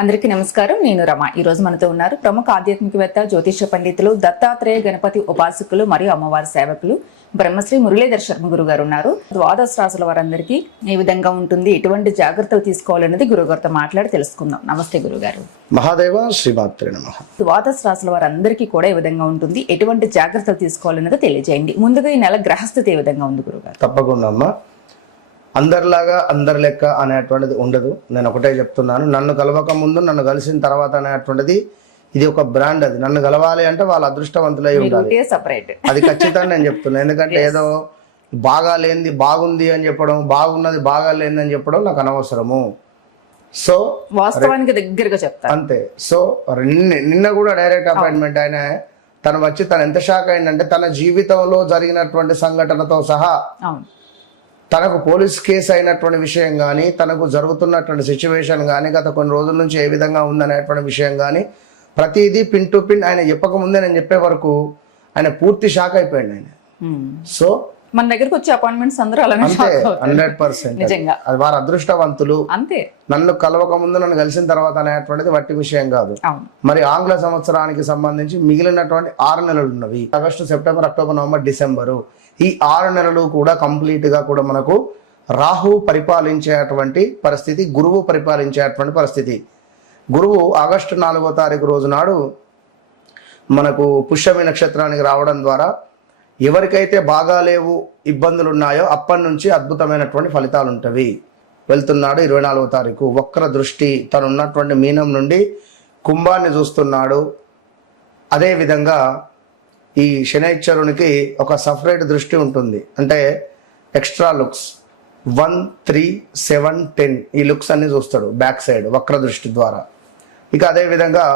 అందరికీ నమస్కారం. నేను రమ. ఈ రోజు మనతో ఉన్నారు ప్రముఖ ఆధ్యాత్మికవేత్త, జ్యోతిష పండితులు, దత్తాత్రేయ గణపతి ఉపాసకులు మరియు అమ్మవారి సేవకులు బ్రహ్మశ్రీ మురళీధర్ శర్మ గురువు గారు ఉన్నారు. ద్వాదశ రాశుల వారందరికీ ఏ విధంగా ఉంటుంది, ఎటువంటి జాగ్రత్తలు తీసుకోవాలనేది గురుగారితో మాట్లాడి తెలుసుకుందాం. నమస్తే గురుగారు. మహాదేవ శ్రీమాత్రే నమః. ద్వాదశ రాశుల వారందరికీ కూడా ఏ విధంగా ఉంటుంది, ఎటువంటి జాగ్రత్తలు తీసుకోవాలనేది తెలియజేయండి. ముందుగా ఈ నెల గ్రహస్థితి ఏ విధంగా ఉంది గురుగారు? తప్పకుండా అమ్మా. అందరిలాగా అందరి లెక్క అనేటువంటిది ఉండదు. నేను ఒకటే చెప్తున్నాను, నన్ను కలవక ముందు నన్ను కలిసిన తర్వాత అనేటువంటిది ఇది ఒక బ్రాండ్. అది నన్ను కలవాలి అంటే వాళ్ళ అదృష్టవంతులై ఉండాలి. అది ఖచ్చితంగా నేను చెప్తున్నాను. ఎందుకంటే ఏదో బాగా లేనిది బాగుంది అని చెప్పడం, బాగున్నది బాగా లేనిది అని చెప్పడం నాకు అనవసరము. సో వాస్తవానికి దగ్గరగా చెప్తాను అంతే. సో నిన్న కూడా డైరెక్ట్ అపాయింట్మెంట్ ఆయన తను వచ్చి తను ఎంత షాక్ అయిందంటే తన జీవితంలో జరిగినటువంటి సంఘటనతో సహా తనకు పోలీస్ కేసు అయినటువంటి విషయం కానీ, తనకు జరుగుతున్నటువంటి సిచ్యువేషన్ కానీ, గత కొన్ని రోజుల నుంచి ఏ విధంగా ఉందనేటువంటి విషయం కానీ ప్రతిదీ పిన్ టు పిన్ ఆయన చెప్పకముందే నేను చెప్పే వరకు ఆయన పూర్తి షాక్ అయిపోయాడు ఆయన. సో మన దగ్గరకు వచ్చే అపాయింట్మెంట్స్ అందరూ అలానే 100% అది వారి అదృష్టవంతులు. అంతే. నన్ను కలవక ముందు నన్ను కలిసిన తర్వాత అనేటువంటిది వట్టి విషయం కాదు. మరి ఆంగ్ల సంవత్సరానికి సంబంధించి మిగిలినటువంటి 6 నెలలు ఉన్నవి. August, September, October, November, December. ఈ 6 నెలలు కూడా కంప్లీట్ గా కూడా మనకు రాహు పరిపాలించేటువంటి పరిస్థితి, గురువు పరిపాలించేటువంటి పరిస్థితి. గురువు ఆగస్టు 4వ తారీఖు రోజు నాడు మనకు పుష్యమి నక్షత్రానికి రావడం ద్వారా ఎవరికైతే బాగా లేవు, ఇబ్బందులు ఉన్నాయో అప్పటి నుంచి అద్భుతమైనటువంటి ఫలితాలు ఉంటవి. వెళ్తున్నాడు 24వ తారీఖు. వక్ర దృష్టి, తను ఉన్నటువంటి మీనం నుండి కుంభాన్ని చూస్తున్నాడు. అదేవిధంగా ఈ శనైశ్వరునికి ఒక సపరేట్ దృష్టి ఉంటుంది, అంటే ఎక్స్ట్రా లుక్స్ 1, 3, 7, 10 ఈ లుక్స్ అన్ని చూస్తాడు బ్యాక్ సైడ్ వక్ర దృష్టి ద్వారా. ఇక అదేవిధంగా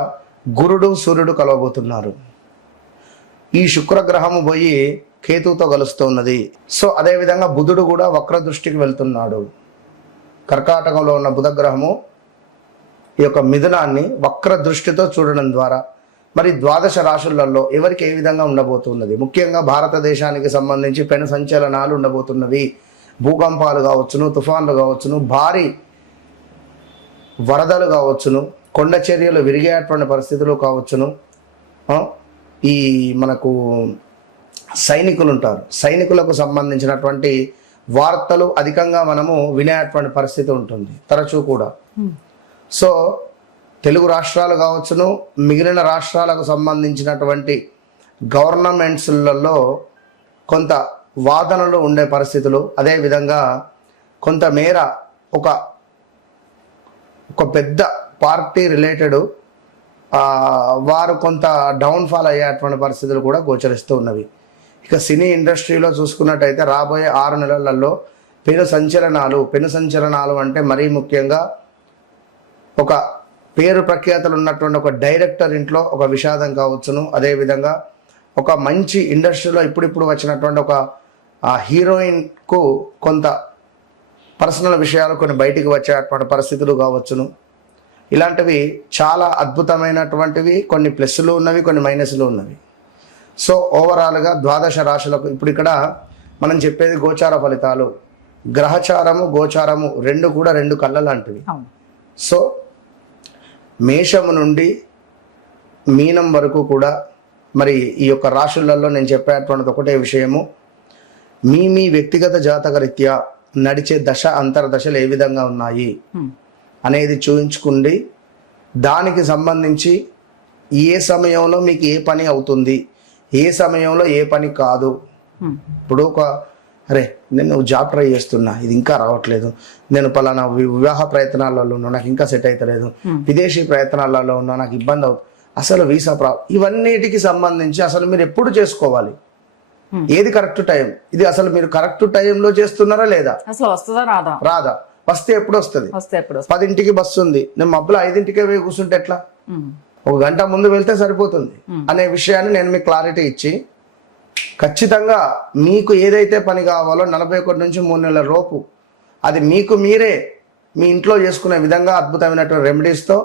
గురుడు, సూర్యుడు కలవబోతున్నారు. ఈ శుక్రగ్రహము పోయి కేతుతో కలుస్తున్నది. సో అదేవిధంగా బుధుడు కూడా వక్ర దృష్టికి వెళ్తున్నాడు. కర్కాటకంలో ఉన్న బుధగ్రహము ఈ యొక్క మిథునాన్ని వక్ర దృష్టితో చూడడం ద్వారా మరి ద్వాదశ రాశులలో ఎవరికి ఏ విధంగా ఉండబోతున్నది, ముఖ్యంగా భారతదేశానికి సంబంధించి పెను సంచలనాలు ఉండబోతున్నవి. భూకంపాలు కావచ్చును, తుఫాన్లు కావచ్చును, భారీ వరదలు కావచ్చును, కొండ చర్యలు విరిగేటువంటి పరిస్థితులు కావచ్చును. ఈ మనకు సైనికులు ఉంటారు, సైనికులకు సంబంధించినటువంటి వార్తలు అధికంగా మనము వినేటువంటి పరిస్థితి ఉంటుంది తరచూ కూడా. సో తెలుగు రాష్ట్రాలు కావచ్చును, మిగిలిన రాష్ట్రాలకు సంబంధించినటువంటి గవర్నమెంట్స్లలో కొంత వాదనలు ఉండే పరిస్థితులు, అదేవిధంగా కొంతమేర ఒక పెద్ద పార్టీ రిలేటెడ్ వారు కొంత డౌన్ఫాల్ అయ్యేటువంటి పరిస్థితులు కూడా గోచరిస్తూ ఉన్నవి. ఇక సినీ ఇండస్ట్రీలో చూసుకున్నట్టయితే రాబోయే 6 నెలలలో పెను సంచలనాలు అంటే మరీ ముఖ్యంగా ఒక పేరు ప్రఖ్యాతలు ఉన్నటువంటి ఒక డైరెక్టర్ ఇంట్లో ఒక విషాదం కావచ్చును, అదేవిధంగా ఒక మంచి ఇండస్ట్రీలో ఇప్పుడిప్పుడు వచ్చినటువంటి ఒక హీరోయిన్కు కొంత పర్సనల్ విషయాలు కొన్ని బయటికి వచ్చేటువంటి పరిస్థితులు కావచ్చును. ఇలాంటివి చాలా అద్భుతమైనటువంటివి. కొన్ని ప్లస్లు ఉన్నవి, కొన్ని మైనస్లు ఉన్నవి. సో ఓవరాల్గా ద్వాదశ రాశులకు ఇప్పుడు ఇక్కడ మనం చెప్పేది గోచార ఫలితాలు. గ్రహచారము, గోచారము రెండు కూడా 2 కళ్ళ లాంటివి. సో మేషము నుండి మీనం వరకు కూడా మరి ఈ యొక్క రాశులలో నేను చెప్పేటువంటిది ఒకటే విషయము, మీ వ్యక్తిగత జాతక రీత్యా నడిచే దశ అంతర్దశలు ఏ విధంగా ఉన్నాయి అనేది చూయించుకుండి దానికి సంబంధించి ఏ సమయంలో మీకు ఏ పని అవుతుంది, ఏ సమయంలో ఏ పని కాదు. ఇప్పుడు నేను జాబ్ ట్రై చేస్తున్నా, ఇది ఇంకా రావట్లేదు, నేను పలానా వివాహ ప్రయత్నాలలో ఉన్నా, నాకు ఇంకా సెట్ అవుతలేదు, విదేశీ ప్రయత్నాలలో ఉన్నా, నాకు ఇబ్బంది అవుతుంది, అసలు వీసా ఇవన్నిటికి సంబంధించి అసలు మీరు ఎప్పుడు చేసుకోవాలి, ఏది కరెక్ట్ టైం, ఇది అసలు మీరు కరెక్ట్ టైంలో చేస్తున్నారా లేదా, అసలు వస్తుందా రాదా, వస్తే ఎప్పుడు వస్తుంది, 10ంటికి బస్సు ఉంది, నేను మబ్బులో 5ంటికే పోయి కూర్చుంటే ఎట్లా, 1 గంట ముందు వెళ్తే సరిపోతుంది అనే విషయాన్ని నేను మీకు క్లారిటీ ఇచ్చి ఖచ్చితంగా మీకు ఏదైతే పని కావాలో 41 నుంచి 3 నెలల లోపు అది మీకు మీరే మీ ఇంట్లో చేసుకునే విధంగా అద్భుతమైనటువంటి రెమెడీస్తో.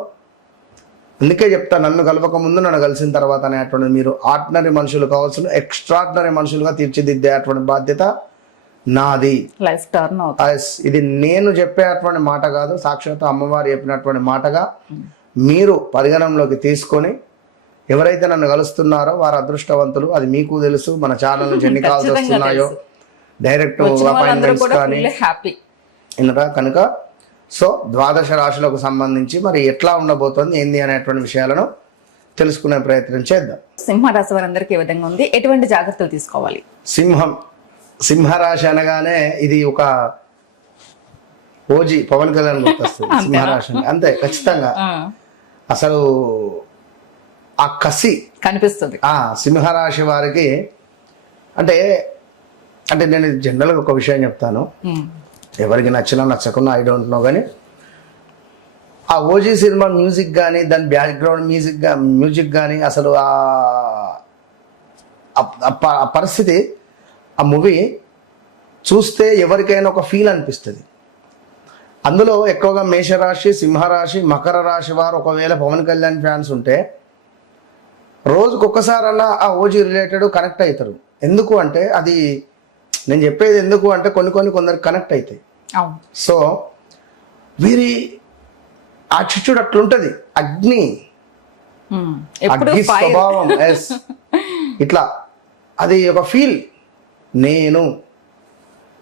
అందుకే చెప్తా, నన్ను కలవక ముందు నన్ను కలిసిన తర్వాత అనేటువంటిది మీరు ఆర్డినరీ మనుషులు కావాల్సిన ఎక్స్ట్రాడినరీ మనుషులుగా తీర్చిదిద్దేటువంటి బాధ్యత నాది. లైఫ్ టర్న్ అవుతుంది. ఇది నేను చెప్పేటువంటి మాట కాదు, సాక్షాత్ అమ్మవారు చెప్పినటువంటి మాటగా మీరు పరిగణనలోకి తీసుకొని ఎవరైతే నన్ను కలుస్తున్నారో వారు అదృష్టవంతులు. అది మీకు తెలుసు. మన ఛానల్ నుంచి ఎన్ని కాల్స్ వస్తున్నాయో, డైరెక్ట్ అపాయింట్మెంట్స్ కానీ హ్యాపీ ఇన్నరా కనుక. సో ద్వాదశ రాశులకు సంబంధించి మరి ఎట్లా ఉండబోతోంది ఏంది అనేటువంటి విషయాలను తెలుసుకునే ప్రయత్నం చేద్దాం. సింహరాశి వారందరికీ ఏ విధంగా ఉంది, ఎటువంటి జాగ్రత్తలు తీసుకోవాలి? సింహరాశి అనగానే ఇది ఒక ఓజీ పవన్ కళ్యాణ్ గుర్తొస్తుంది. సింహరాశి అంతే ఖచ్చితంగా. అసలు ఆ కసి కనిపిస్తుంది సింహరాశి వారికి. అంటే అంటే నేను జనరల్గా ఒక విషయం చెప్తాను, ఎవరికి నచ్చినా నచ్చకున్నా ఐ డోంట్ నో, కానీ ఆ ఓజీ సినిమా మ్యూజిక్ కానీ దాని బ్యాక్గ్రౌండ్ మ్యూజిక్ కానీ అసలు ఆ పరిస్థితి, ఆ మూవీ చూస్తే ఎవరికైనా ఒక ఫీల్ అనిపిస్తుంది. అందులో ఎక్కువగా మేషరాశి, సింహరాశి, మకర రాశి వారు ఒకవేళ పవన్ కళ్యాణ్ ఫ్యాన్స్ ఉంటే రోజుకొకసారన్నా ఆ ఓజీ రిలేటెడ్ కనెక్ట్ అవుతారు. ఎందుకు అంటే అది నేను చెప్పేది ఎందుకు అంటే కొందరికి కనెక్ట్ అవుతాయి. సో వీరి యాటిట్యూడ్ అట్లుంటది, అగ్ని స్వభావం, ఇట్లా అది ఒక ఫీల్, నేను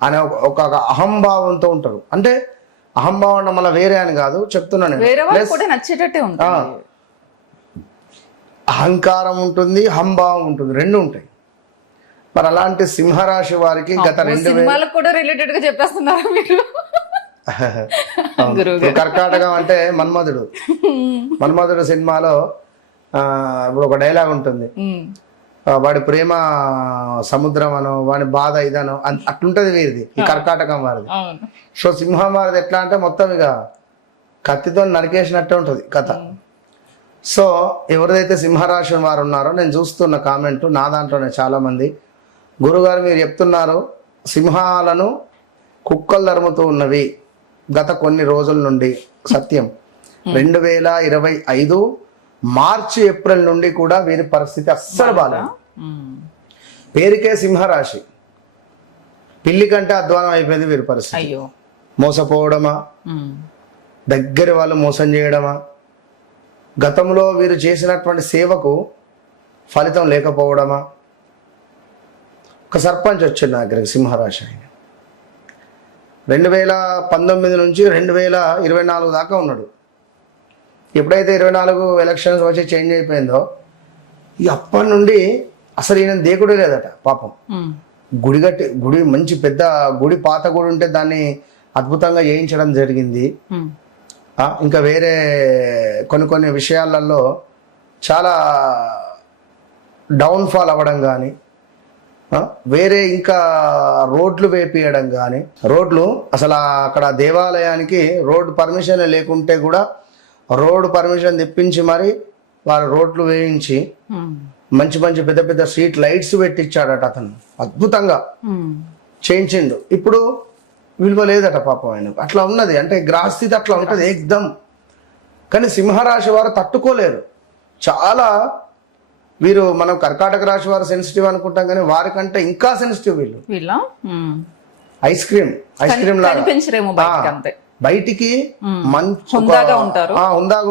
అనే ఒక అహంభావంతో ఉంటారు. అంటే అహంభావం మళ్ళీ వేరే అని కాదు చెప్తున్నాను, అహంకారం ఉంటుంది, అహంభావం ఉంటుంది, రెండు ఉంటాయి. మరి అలాంటి సింహరాశి వారికి గత 2000 కూడా రిలేటెడ్ గా చెప్పేస్తున్నారు మీరు. కర్కాటకం అంటే మన్మధుడు సినిమాలో ఇప్పుడు ఒక డైలాగ్ ఉంటుంది, వాడి ప్రేమ సముద్రం అనో వాడి బాధ ఇదనో అట్లుంటది వీరిది, ఈ కర్కాటకం వారిది. సో సింహం వారిది ఎట్లా అంటే మొత్తం ఇక కత్తితో నరికేసినట్టే ఉంటుంది కథ. సో ఎవరిదైతే సింహరాశి వారు ఉన్నారో నేను చూస్తున్న కామెంట్ నా దాంట్లోనే చాలా మంది, గురుగారు మీరు చెప్తున్నారు సింహాలను కుక్కలు ధర్మతో ఉన్నవి గత కొన్ని రోజుల నుండి. సత్యం. 2025 మార్చి ఏప్రిల్ నుండి కూడా వీరి పరిస్థితి అస్సలు బాలేదు. పేరుకే సింహరాశి, పిల్లి కంటే అధ్వానం అయిపోయింది వీరి పరిస్థితి. మోసపోవడమా, దగ్గర వాళ్ళు మోసం చేయడమా, గతంలో వీరు చేసినటువంటి సేవకు ఫలితం లేకపోవడమా. ఒక సర్పంచ్ వచ్చింది నా దగ్గరికి, సింహరాశి ఆయన. 2019 నుంచి 2024 దాకా ఉన్నాడు. ఎప్పుడైతే 24 ఎలక్షన్స్ వచ్చి చేంజ్ అయిపోయిందో ఇక అప్పటి నుండి అసలు ఈయన దేకుడే లేదట పాపం. గుడి మంచి పెద్ద గుడి, పాత గుడి ఉంటే దాన్ని అద్భుతంగా చేయించడం జరిగింది. ఇంకా వేరే కొన్ని విషయాలలో చాలా డౌన్ఫాల్ అవ్వడం కానీ, వేరే ఇంకా రోడ్లు వేపియడం కానీ, రోడ్లు అసలు అక్కడ దేవాలయానికి రోడ్డు పర్మిషన్ లేకుంటే కూడా రోడ్డు పర్మిషన్ తెప్పించి మరి వారు రోడ్లు వేయించి మంచి పెద్ద స్ట్రీట్ లైట్స్ పెట్టించాడట అతను, అద్భుతంగా చేయించిండు. ఇప్పుడు విలువ లేదట పాపం ఆయనకు. అట్లా ఉన్నది, అంటే గ్రహస్థితి అట్లా ఉంటుంది ఏకదమ్. కానీ సింహరాశి వారు తట్టుకోలేరు చాలా. వీరు మనం కర్కాటక రాశి వారు సెన్సిటివ్ అనుకుంటాం, కానీ వారికంటే ఇంకా సెన్సిటివ్ వీళ్ళు. ఐస్ క్రీమ్ లాగా బయటికి హుందాగా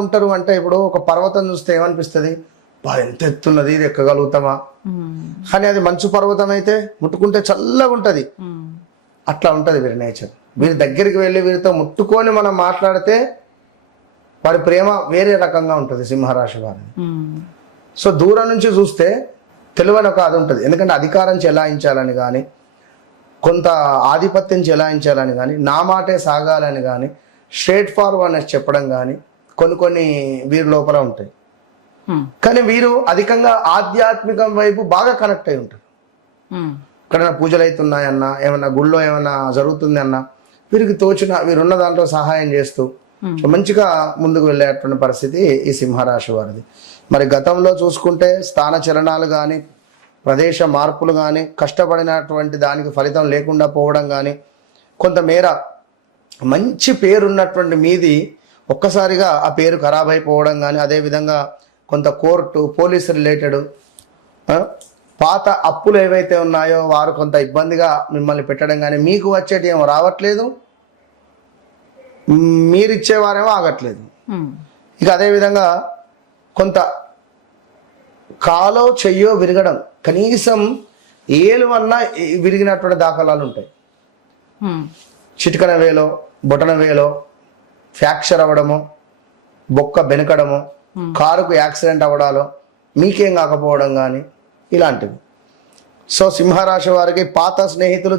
ఉంటారు. అంటే ఇప్పుడు ఒక పర్వతం చూస్తే ఏమనిపిస్తుంది, ఎంత ఎత్తున్నది, ఇది ఎక్కగలుగుతామా. కానీ అది మంచు పర్వతం అయితే ముట్టుకుంటే చల్లగా ఉంటది. అట్లా ఉంటది వీరి నేచర్. వీరి దగ్గరికి వెళ్ళి వీరితో ముట్టుకొని మనం మాట్లాడితే వారి ప్రేమ వేరే రకంగా ఉంటుంది సింహరాశి వారిని. సో దూరం నుంచి చూస్తే తెలివని ఒక అది ఉంటుంది. ఎందుకంటే అధికారం చెలాయించాలని కానీ, కొంత ఆధిపత్యం చెలాయించాలని కానీ, నా మాటే సాగాలని కానీ, స్ట్రేట్ ఫార్వర్డ్నెస్ చెప్పడం కానీ కొన్ని వీరి లోపల ఉంటాయి. కానీ వీరు అధికంగా ఆధ్యాత్మికం వైపు బాగా కనెక్ట్ అయి ఉంటారు. ఎక్కడైనా పూజలు అవుతున్నాయన్నా, ఏమన్నా గుళ్ళో ఏమన్నా జరుగుతుంది అన్నా వీరికి తోచిన వీరున్న దాంట్లో సహాయం చేస్తూ మంచిగా ముందుకు వెళ్ళేటువంటి పరిస్థితి ఈ సింహరాశి వారిది. మరి గతంలో చూసుకుంటే స్థాన చలనాలు కానీ, ప్రదేశ మార్పులు కానీ, కష్టపడినటువంటి దానికి ఫలితం లేకుండా పోవడం కానీ, కొంతమేర మంచి పేరున్నటువంటి మీది ఒక్కసారిగా ఆ పేరు ఖరాబ్ అయిపోవడం కానీ, అదేవిధంగా కొంత కోర్టు పోలీసు రిలేటెడ్ పాత అప్పులు ఏవైతే ఉన్నాయో వారు కొంత ఇబ్బందిగా మిమ్మల్ని పెట్టడం కానీ, మీకు వచ్చేటి ఏమో రావట్లేదు, మీరిచ్చేవారేమో ఆగట్లేదు. ఇక అదేవిధంగా కొంత కాలో చెయ్యో విరగడం, కనీసం ఏలు అన్నా విరిగినటువంటి దాఖలాలు ఉంటాయి. చిటికన వేలో బొటన వేలో ఫ్రాక్చర్ అవ్వడము, బొక్క బెనకడము, కారుకు యాక్సిడెంట్ అవ్వడాలు, మీకేం కాకపోవడం కానీ ఇలాంటివి. సో సింహరాశి వారికి పాత స్నేహితులు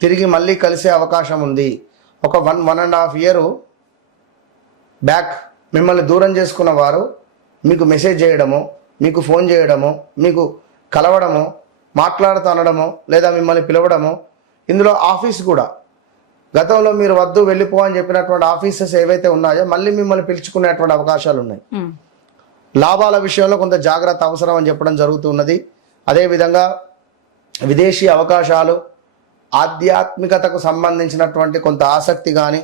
తిరిగి మళ్ళీ కలిసే అవకాశం ఉంది. ఒక 1.5 year బ్యాక్ మిమ్మల్ని దూరం చేసుకున్న వారు మీకు మెసేజ్ చేయడము, మీకు ఫోన్ చేయడము, మీకు కలవడము, మాట్లాడుతూ అనడము, లేదా మిమ్మల్ని పిలవడము. ఇందులో ఆఫీస్ కూడా గతంలో మీరు వద్దు వెళ్ళిపో అని చెప్పినటువంటి ఆఫీసెస్ ఏవైతే ఉన్నాయో మళ్ళీ మిమ్మల్ని పిలుచుకునేటువంటి అవకాశాలు ఉన్నాయి. లాభాల విషయంలో కొంత జాగ్రత్త అవసరం అని చెప్పడం జరుగుతున్నది. అదేవిధంగా విదేశీ అవకాశాలు, ఆధ్యాత్మికతకు సంబంధించినటువంటి కొంత ఆసక్తి కానీ,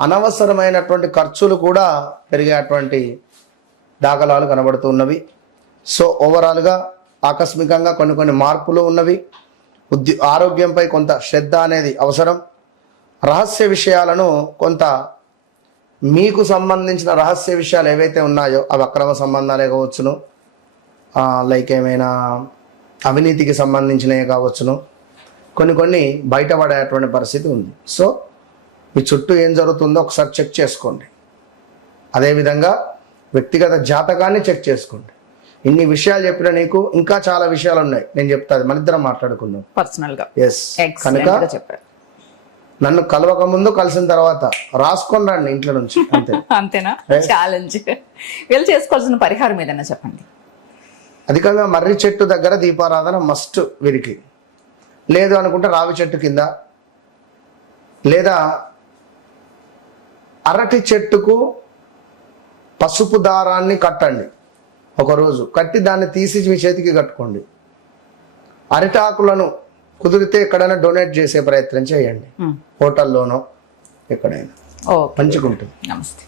అనవసరమైనటువంటి ఖర్చులు కూడా పెరిగేటువంటి దాఖలాలు కనబడుతున్నవి. సో ఓవరాల్గా ఆకస్మికంగా కొన్ని మార్పులు ఉన్నవి. ఆరోగ్యంపై కొంత శ్రద్ధ అనేది అవసరం. రహస్య విషయాలను కొంత మీకు సంబంధించిన రహస్య విషయాలు ఏవైతే ఉన్నాయో అవి అక్రమ సంబంధాలే కావచ్చును, లైక్ ఏమైనా అవినీతికి సంబంధించినవి కావచ్చును, కొన్ని బయటపడేటువంటి పరిస్థితి ఉంది. సో మీ చుట్టూ ఏం జరుగుతుందో ఒకసారి చెక్ చేసుకోండి. అదేవిధంగా వ్యక్తిగత జాతకాన్ని చెక్ చేసుకోండి. ఇన్ని విషయాలు చెప్పిన నీకు ఇంకా చాలా విషయాలు ఉన్నాయి, నేను చెప్తాను, మన ఇద్దరం మాట్లాడుకుందాం పర్సనల్గా. ఎస్, కనుక నన్ను కలవక ముందు కలిసిన తర్వాత రాసుకొని రండి ఇంట్లో నుంచి, అంతే. అంతేనా? ఛాలెంజ్. వీళ్ళు చేసుకోవాల్సిన పరిహారం ఏదైనా చెప్పండి. అధికంగా మర్రి చెట్టు దగ్గర దీపారాధన మస్ట్ వీరికి. లేదు అనుకుంటే రావి చెట్టు కింద, లేదా అరటి చెట్టుకు పసుపు దారాన్ని కట్టండి. ఒకరోజు కట్టి దాన్ని తీసి మీ చేతికి కట్టుకోండి. అరిటాకులను కుదిరితే ఎక్కడైనా డొనేట్ చేసే ప్రయత్నం చేయండి, హోటల్లోనో ఎక్కడైనా. ఓకే, మంచిగుంటుంది. నమస్తే.